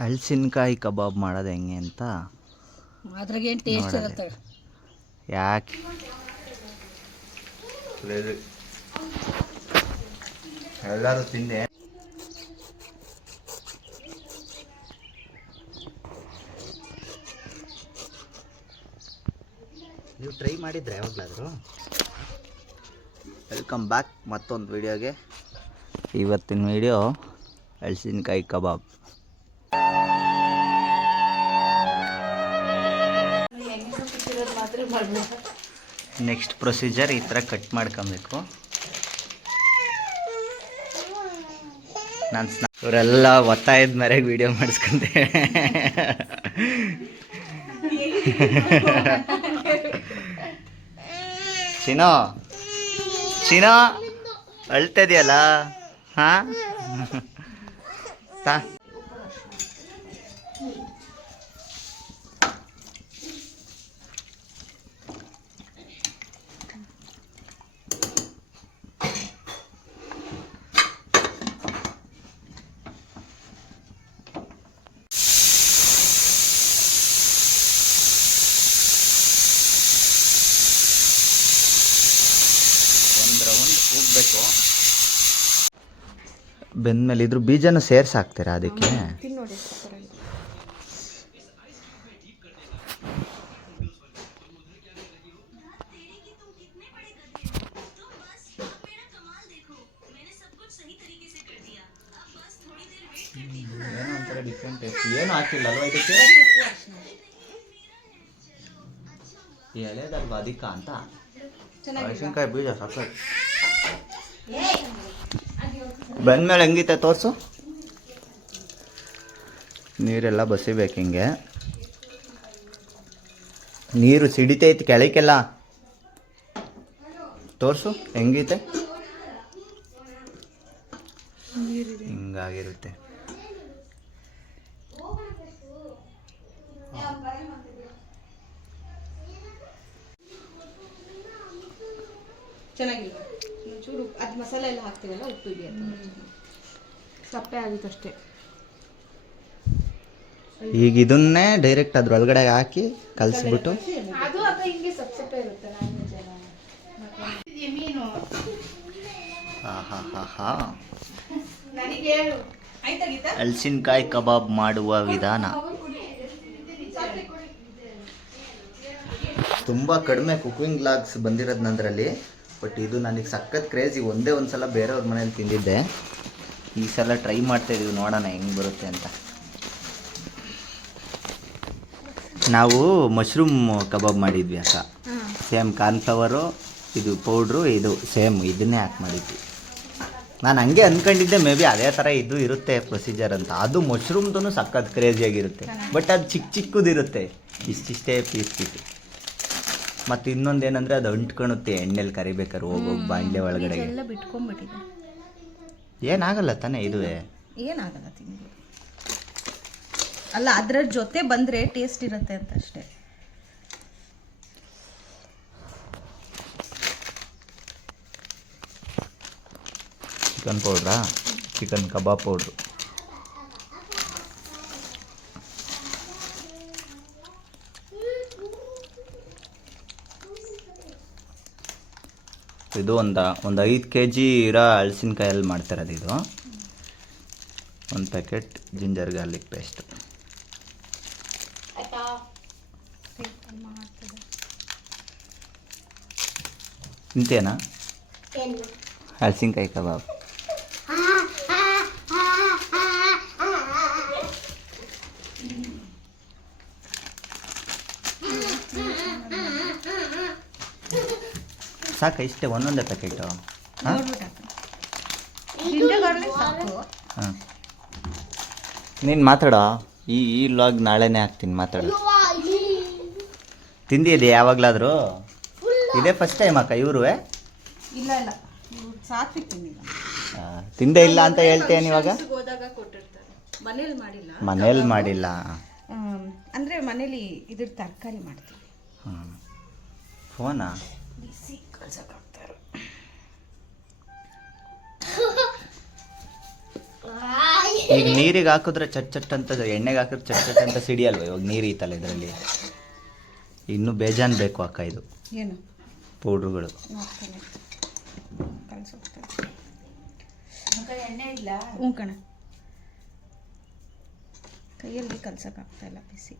ಹಲಸಿನಕಾಯಿ ಕಬಾಬ್ ಮಾಡೋದು ಹೆಂಗೆ ಅಂತ ಅದ್ರಾಗೇನು ಟೇಸ್ಟ್ ಇರುತ್ತೆ. ಯಾಕೆ ಎಲ್ಲರೂ ತಿಂದೆ. ನೀವು ಟ್ರೈ ಮಾಡಿದ್ರೆ ಯಾವಾಗಲಾದರೂ? ವೆಲ್ಕಮ್ ಬ್ಯಾಕ್ ಮತ್ತೊಂದು ವಿಡಿಯೋಗೆ. ಇವತ್ತಿನ ವಿಡಿಯೋ ಹಲಸಿನಕಾಯಿ ಕಬಾಬ್. ನೆಕ್ಸ್ಟ್ ಪ್ರೊಸೀಜರ್ ಈ ಥರ ಕಟ್ ಮಾಡ್ಕೊಬೇಕು. ನಾನು ಇವರೆಲ್ಲ ಒತ್ತಾಯದ ಮೇರೆಗೆ ವಿಡಿಯೋ ಮಾಡಿಸ್ಕೊಂಡೆ. ಚಿನೋ ಅಳ್ತಿದೆಯಲ್ಲ? ಹಾಂ ತಾ ಹೋಗ್ಬೇಕು. ಬೆಂದ್ಮೇಲೆ ಇದ್ರ ಬೀಜನ ಸೇರ್ಸಿ ಹಾಕ್ತೀರಾ ಅದಕ್ಕೆ? ಏನೋ ಒಂಥರ ಡಿಫ್ರೆಂಟ್ ಟೇಸ್ಟ್. ಏನು ಹಾಕಿಲ್ಲ ಅಲ್ವಾ ಇದಕ್ಕೆ? ಎಳೆದಲ್ವಾ ಅದಕ್ಕೆ ಅಂತ ಮೆಣಸಿನ್ಕಾಯಿ ಬೀಜ ಸಪ್ರೇಟ್. ಬಂದ್ಮೇಲೆ ಹೆಂಗಿತ್ತೆ ತೋರಿಸು. ನೀರೆಲ್ಲ ಬಸಿಬೇಕು ಹಿಂಗೆ. ನೀರು ಸಿಡಿತೈತಿ ಕೆಳಕ್ಕೆಲ್ಲ. ತೋರಿಸು ಹೆಂಗೈತೆ. ಹಿಂಗಾಗಿರುತ್ತೆ. ಚೆನ್ನಾಗಿಲ್ಲ ಚೂರು ಅದು ಮಸಾಲೆ ಎಲ್ಲ ಹಾಕ್ತೀವಲ್ಲ, ಉಪ್ಪು ಇದೆ ಸಪ್ಪೆ ಆಗುತ್ತೆ ಅಷ್ಟೇ. ಈಗ ಇದನ್ನೇ ಡೈರೆಕ್ಟ್ ಅದ್ರೊಳಗಡೆ ಹಾಕಿ ಕಲಸಿಬಿಟ್ಟು ಅದು ಹಿಂಗೆ ಸಪ್ಪೆ ಇರುತ್ತೆ. ಮೀನು ಹಲಸಿನಕಾಯಿ ಕಬಾಬ್ ಮಾಡುವ ವಿಧಾನ ತುಂಬ ಕಡಿಮೆ ಕುಕಿಂಗ್ ವ್ಲಾಗ್ಸ್ ಬಂದಿರೋದು ನಂದರಲ್ಲಿ. ಬಟ್ ಇದು ನನಗೆ ಸಖತ್ ಕ್ರೇಜಿ. ಒಂದೇ ಒಂದು ಸಲ ಬೇರೆಯವ್ರ ಮನೇಲಿ ತಿಂದಿದ್ದೆ. ಈ ಸಲ ಟ್ರೈ ಮಾಡ್ತಾಯಿದ್ದೀವಿ, ನೋಡೋಣ ಹೆಂಗೆ ಬರುತ್ತೆ ಅಂತ. ನಾವು ಮಶ್ರೂಮ್ ಕಬಾಬ್ ಮಾಡಿದ್ವಿ ಅಕ್ಕ. ಸೇಮ್ ಕಾರ್ನ್ಫ್ಲವರು, ಇದು ಪೌಡ್ರು, ಇದು ಸೇಮ್ ಇದನ್ನೇ ಹಾಕಿ ಮಾಡಿದ್ವಿ. ನಾನು ಹಂಗೆ ಅಂದ್ಕೊಂಡಿದ್ದೆ ಮೇ ಬಿ ಅದೇ ಥರ ಇದು ಇರುತ್ತೆ ಪ್ರೊಸೀಜರ್ ಅಂತ. ಅದು ಮಶ್ರೂಮ್ದು ಸಖತ್ ಕ್ರೇಜಿಯಾಗಿರುತ್ತೆ. ಬಟ್ ಅದು ಚಿಕ್ಕ ಚಿಕ್ಕದಿರುತ್ತೆ, ಇಷ್ಟಿಷ್ಟೇ ಪೀಸ್. ಮತ್ತು ಇನ್ನೊಂದೇನೆಂದರೆ ಅದು ಅಂಟ್ಕೊಳುತ್ತೆ ಎಣ್ಣೆಲಿ ಕರಿಬೇಕಾದ್ರೆ ಹೋಗೋಗಿ ಬಾಂಡ್ಲೆ ಒಳಗಡೆ. ಎಲ್ಲ ಬಿಟ್ಕೊಂಡ್ಬಿಟ್ಟಿದೆ. ಏನಾಗಲ್ಲ ತಾನೇ? ಇದುವೇ ಏನಾಗಲ್ಲ ತಿಂದು. ಅಲ್ಲ ಅದರ ಜೊತೆ ಬಂದರೆ ಟೇಸ್ಟ್ ಇರುತ್ತೆ ಅಂತ ಅಷ್ಟೇ. ಚಿಕನ್ ಪೌಡ್ರಾ? ಚಿಕನ್ ಕಬಾಬ್ ಪೌಡ್ರು. ಇದು ಒಂದು 5 kg ಇರೋ ಹಲಸಿನಕಾಯಲ್ಲಿ ಮಾಡ್ತಿರೋದು ಇದು. 1 ಪ್ಯಾಕೆಟ್ ಜಿಂಜರ್ ಗಾರ್ಲಿಕ್ ಪೇಸ್ಟ್. ಇಂತೇನಾ ಹಲಸಿನಕಾಯಿ ಕಬಾಬ್? ಸಾಕ ಇಷ್ಟೇ? ಒಂದೊಂದೇ ಪ್ಯಾಕೆಟು? ಹಾಂ, ನೀನು ಮಾತಾಡೋ. ಈ ವ್ಲಾಗ್ ನಾಳೆನೇ ಹಾಕ್ತೀನಿ, ಮಾತಾಡೋ. ತಿಂದಿದೆ ಯಾವಾಗಲಾದರೂ? ಇದೇ ಫಸ್ಟ್ ಟೈಮ್ ಅಕ್ಕ ಇವರು? ಇಲ್ಲ ಸಾತ್ವಿಕ್ ತಿಂದಿಲ್ಲ. ತಿಂದೇ ಇಲ್ಲ ಅಂತ ಹೇಳ್ತೇನೆ ಇವಾಗ. ಮನೇಲಿ ಮಾಡಿಲ್ಲ ಅಂದರೆ ಮನೇಲಿ ಇದ್ರ ತರಕಾರಿ ಮಾಡ್ತೀವಿ. ಫೋನಾ? ಈಗ ನೀರಿಗೆ ಹಾಕಿದ್ರೆ ಚಟ್ ಅಂತ ಎಣ್ಣೆಗೆ ಹಾಕಿದ್ರೆ ಚಟ್ ಅಂತ ಸಿಡಿಯಲ್ವ ಇವಾಗ ನೀರು ಐತಲ್ಲ ಇದರಲ್ಲಿ. ಇನ್ನೂ ಬೇಜಾನ್ ಬೇಕು ಅಕ್ಕ ಇದು ಏನು ಪೌಡ್ರುಗಳು. ಎಣ್ಣೆ ಇಲ್ಲ ಹ್ಞೂ ಕಣ, ಕೈಯಲ್ಲಿ ಕಲ್ಸೋಕ್ಕಾಗ್ತಾ ಇಲ್ಲ ಬಿಸಿ.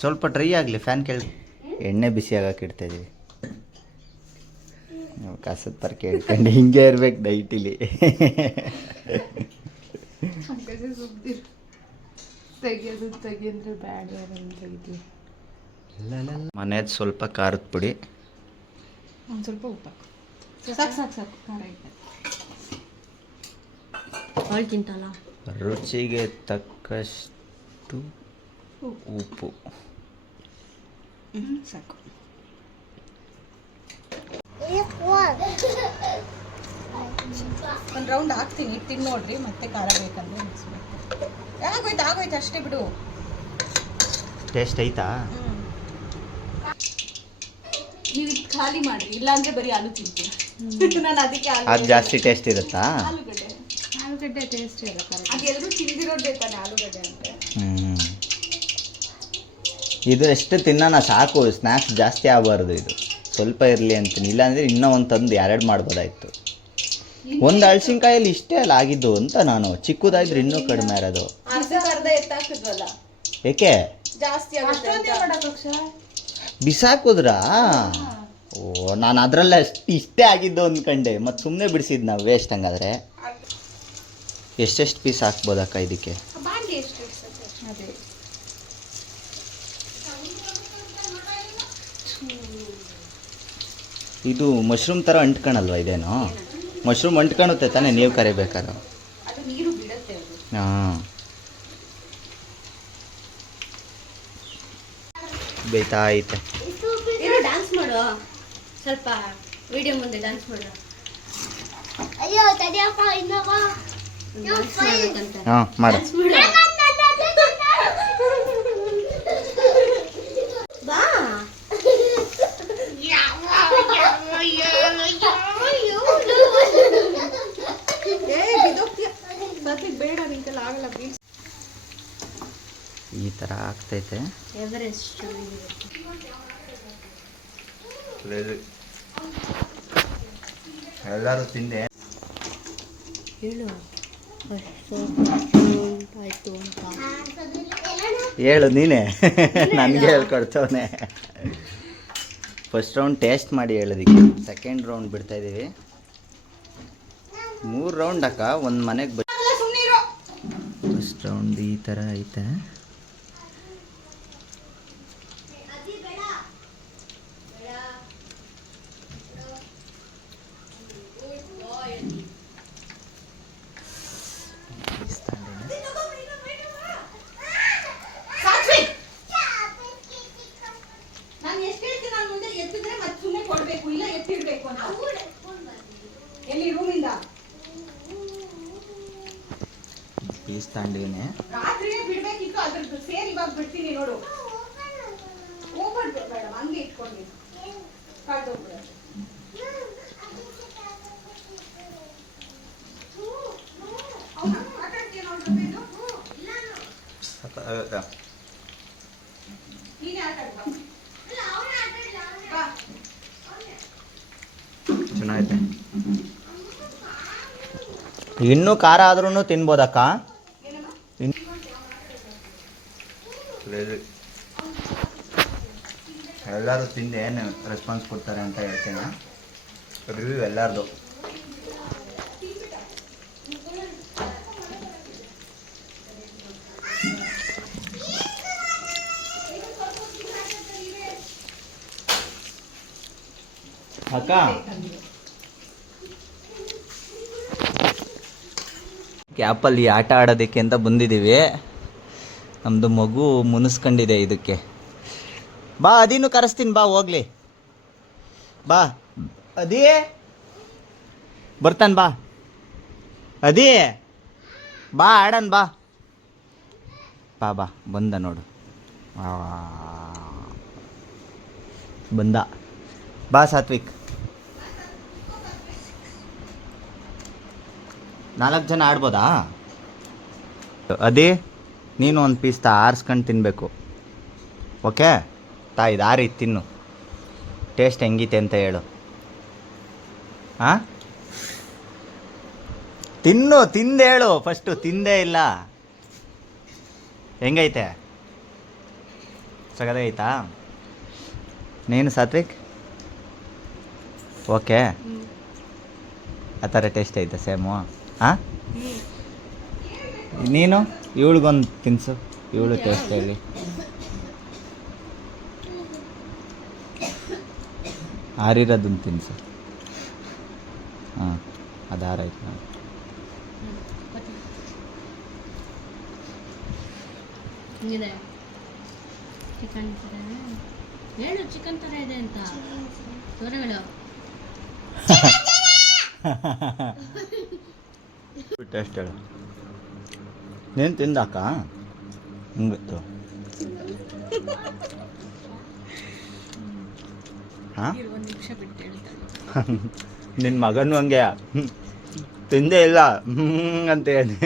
ಸ್ವಲ್ಪ ಡ್ರೈ ಆಗಲಿ, ಫ್ಯಾನ್ ಕೇಳಿ. ಎಣ್ಣೆ ಬಿಸಿ ಆಗಕ್ಕೆ ಇಡ್ತಾಯಿದ್ದೀವಿ. ಕಸದ ಪರ್ಕೆ ಇಟ್ಕೊಂಡು ಹಿಂಗೆ ಇರ್ಬೇಕು ನೈಟಿಲಿ. ಮನೇದು ಸ್ವಲ್ಪ ಖಾರದ ಪುಡಿ, ಒಂದು ಸ್ವಲ್ಪ ಉಪ್ಪು ಸಾಕು ಸಾಕು ಸಾಕು ಖಾರ ತಿಂತಲ್ಲ. ರುಚಿಗೆ ತಕ್ಕಷ್ಟು ಉಪ್ಪು ಸಾಕು. ಒಂದು ರೌಂಡ್ ಹಾಕ್ತೀನಿ, ತಿಂದು ನೋಡ್ರಿ, ಮತ್ತೆ ಖಾರ ಬೇಕಂದ್ರೆ ಆಗೋಯ್ತು ಆಗೋಯ್ತು ಅಷ್ಟೇ ಬಿಡು. ಟೇಸ್ಟ್ ಐತಾ? ನೀವು ಇದು ಖಾಲಿ ಮಾಡಿರಿ, ಇಲ್ಲಾಂದ್ರೆ ಬರೀ ಆಲೂ ತಿಂತೀನಿ ನಾನು. ಅದಕ್ಕೆ ಅದು ಜಾಸ್ತಿ ಟೇಸ್ಟ್ ಇರುತ್ತಾ? ಆಲೂಗಡ್ಡೆ ಟೇಸ್ಟ್ ಇರುತ್ತೆ. ಅದೆಲ್ಲರೂ ತಿಂದಿರೋದು ಬೇಕಲ್ಲ ಆಲೂಗಡ್ಡೆ ಅಂತ. ಇದು ಎಷ್ಟು ತಿನ್ನೋಣ ಸಾಕು, ಸ್ನ್ಯಾಕ್ಸ್ ಜಾಸ್ತಿ ಆಗಬಾರ್ದು. ಇದು ಸ್ವಲ್ಪ ಇರಲಿ ಅಂತೀನಿ, ಇಲ್ಲಾಂದರೆ ಇನ್ನೂ ಒಂದು ತಂದು 2 ಮಾಡ್ಬೋದಾಯ್ತು. ಒಂದು ಹಳಸಿನ್ಕಾಯಲ್ಲಿ ಇಷ್ಟೇ ಅಲ್ಲ ಆಗಿದ್ದು ಅಂತ ನಾನು. ಚಿಕ್ಕದಾದ್ರೆ ಇನ್ನೂ ಕಡಿಮೆ ಇರೋದು. ಅರ್ಧ ಎತ್ತಾಕಿದ್ವಲ್ಲ, ಏಕೆ ಜಾಸ್ತಿ ಬಿಸಾಕುದ್ರಾ? ಓ, ನಾನು ಅದರಲ್ಲೇ ಇಷ್ಟೇ ಆಗಿದ್ದು ಅಂದ್ಕೊಂಡೆ, ಮತ್ತು ಸುಮ್ಮನೆ ಬಿಡಿಸಿದ್ದು ನಾವು ವೇಸ್ಟ್. ಹಂಗಾದ್ರೆ ಎಷ್ಟೆಷ್ಟು ಪೀಸ್ ಹಾಕ್ಬೋದಕ್ಕ ಇದಕ್ಕೆ? ಅದೇ ಇದು ಮಶ್ರೂಮ್ ಥರ ಅಂಟ್ಕೊಳಲ್ವ ಇದೇನು? ಮಶ್ರೂಮ್ ಅಂಟ್ಕೊಳುತ್ತೆ ತಾನೇ ನೀವು ಕರಿಬೇಕಾದ್ರೆ? ಅದು ನೀರು ಬಿಡುತ್ತೆ. ಹಾಂ, ಬೇಯ್ತಾ ಐತೆ. ಡ್ಯಾನ್ಸ್ ಮಾಡು, ಸ್ವಲ್ಪ ವಿಡಿಯೋ ಮುಂದೆ ಡ್ಯಾನ್ಸ್ ಮಾಡು. ಅಯ್ಯೋ ತಡಿಯಪ್ಪ ಇನ್ನವ ಹಾಂ ಮಾಡು. ಬಾ ಬೇಡ ನಿಂಗೆಲ್ಲ ಆಗಲ್ಲ ಪ್ಲೀಸ್. ಈ ಥರ ಆಗ್ತೈತೆ. ಎವರೆಸ್ಟ್ ಎಲ್ಲರೂ ತಿಂದೆ ಹೇಳು ಆಯ್ತು ಅಂತ ಹೇಳು ನೀನೇ. ನನಗೆ ಹೇಳ್ಕೊಡ್ತವನೆ. ಫಸ್ಟ್ ರೌಂಡ್ ಟೇಸ್ಟ್ ಮಾಡಿ ಹೇಳೋದಕ್ಕೆ, ಸೆಕೆಂಡ್ ರೌಂಡ್ ಬಿಡ್ತಾಯಿದ್ದೀವಿ. 3 ರೌಂಡ್ ಅಕ್ಕ ಒಂದು ಮನೆಗೆ ಫಸ್ಟ್ ರೌಂಡ್ ಈ ಥರ ಐತೆ. ನಾನು ಎಷ್ಟು ಹೇಳ್ತೀನಿ, ನಾನು ಮುಂದೆ ಎತ್ತಿದ್ರೆ ಮತ್ತೆ ಸುಮ್ಮನೆ ಕೊಡಬೇಕು, ಇಲ್ಲ ಎತ್ತಿರ್ಬೇಕು ಅಂತ. ಎಲ್ಲಿ ರೂಮಿಂದ ಪೀಸ್ ತಗೊಂಡಿದ್ದೀನಿ. ರಾತ್ರಿಯೇ ಬಿಡ್ಬೇಕಿತ್ತು, ಅದ್ರದ್ದು ಸೇರಿ ಇವಾಗ ಬಿಡ್ತೀನಿ ನೋಡು. ಹೋಗ್ಬಾರ್ದು ಮೇಡಮ್, ಹಂಗೆ ಇಟ್ಕೊಂಡು ಕಾಡ್ದೋಗ್ಬಿಡ. ನೀನೇ ಆಟ ಆಡ್ಬಾ. ಚೆನ್ನಾಗೈತೆ. ಇನ್ನೂ ಖಾರ ಆದ್ರೂ ತಿನ್ಬೋದಕ್ಕ? ಎಲ್ಲರೂ ತಿಂದು ಏನು ರೆಸ್ಪಾನ್ಸ್ ಕೊಡ್ತಾರೆ ಅಂತ ಹೇಳ್ತೀನಿ. ರಿವ್ಯೂ ಎಲ್ಲರದು. ಅಕ್ಕ ಕ್ಯಾಪಲ್ಲಿ ಆಟ ಆಡೋದಕ್ಕೆ ಅಂತ ಬಂದಿದ್ದೀವಿ. ನಮ್ಮದು ಮಗು ಮುನಿಸ್ಕೊಂಡಿದೆ ಇದಕ್ಕೆ. ಬಾ ಅದಿನ್ನು ಕರೆಸ್ತೀನಿ, ಬಾ ಹೋಗ್ಲಿ. ಬಾ ಅದೇ ಬರ್ತಾನೆ, ಬಾ ಅದೇ ಬಾ ಆಡನ್, ಬಾ ಬಾ ಬಾ ಬಂದ ನೋಡು, ಬಂದ. ಬಾ ಸಾತ್ವಿಕ್. 4 ಜನ ಆಡ್ಬೋದಾ? ಅದೇ ನೀನು ಒಂದು ಪೀಸ್ ಆರಿಸ್ಕೊಂಡು ತಿನ್ನಬೇಕು. ಓಕೆ ಇದು ಆರಿ ತಿನ್ನು, ಟೇಸ್ಟ್ ಹೆಂಗಿತೆ ಅಂತ ಹೇಳು. ಹಾಂ ತಿನ್ನು, ತಿಂದು ಹೇಳು ಫಸ್ಟು. ತಿಂದೇ ಇಲ್ಲ, ಹೆಂಗೈತೆ? ಸಗದಾಗೈತಾ? ನೀನು ಸಾತ್ವಿಕ್? ಓಕೆ, ಆ ಥರ ಟೇಸ್ಟ್ ಐತೆ ಸೇಮು. ಹಾಂ ನೀನು ಇವಳಿಗೊಂದು ತಿನ್ಸು, ಇವಳು ಟೇಸ್ಟ್ ಹೇಳಿ. ಆರಿರೋದನ್ನು ತಿನ್ಸು. ಹಾಂ ಅದು ಆರಾಯ್ತು. ನಾನು ಇದೆ ಚಿಕನ್ ಥರ ಹೇಳು, ಚಿಕನ್ ಥರ ಇದೆ ಅಂತ ಹೇಳು. ಟೇಸ್ಟ್ ಹೇಳು. ನೀನು ತಿಂದಾಕ ಹಿಂಗಿತ್ತು? ಹಾಂ ಒಂದು ನಿಮಿಷ ಬಿಟ್ಟು ಹೇಳ್ತಾಳೆ. ನಿನ್ನ ಮಗನೂ ಹಂಗೆ ತಿಂದೇ ಇಲ್ಲ ಅಂತ ಹೇಳಿ.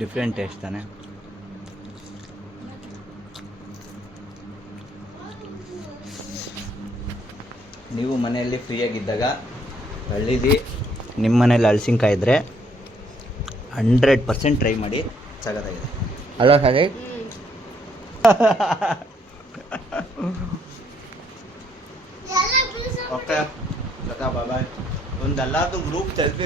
ಡಿಫ್ರೆಂಟ್ ಟೇಸ್ಟ್ ತಾನೆ. ನೀವು ಮನೆಯಲ್ಲಿ ಫ್ರೀಯಾಗಿದ್ದಾಗ ಹಳ್ಳಿಲಿ ನಿಮ್ಮ ಮನೇಲಿ ಹಳ್ಸಿನ್ಕಾಯಿ ಇದ್ದರೆ 100% ಟ್ರೈ ಮಾಡಿ, ಸಗತ್ತಾಗಿದೆ ಅಲ್ವಾ ಹಾಗೆ? Okay bye. ಒಂದೆಲ್ಲದು ಗ್ರೂಪ್ ಸೆಲ್ಫಿ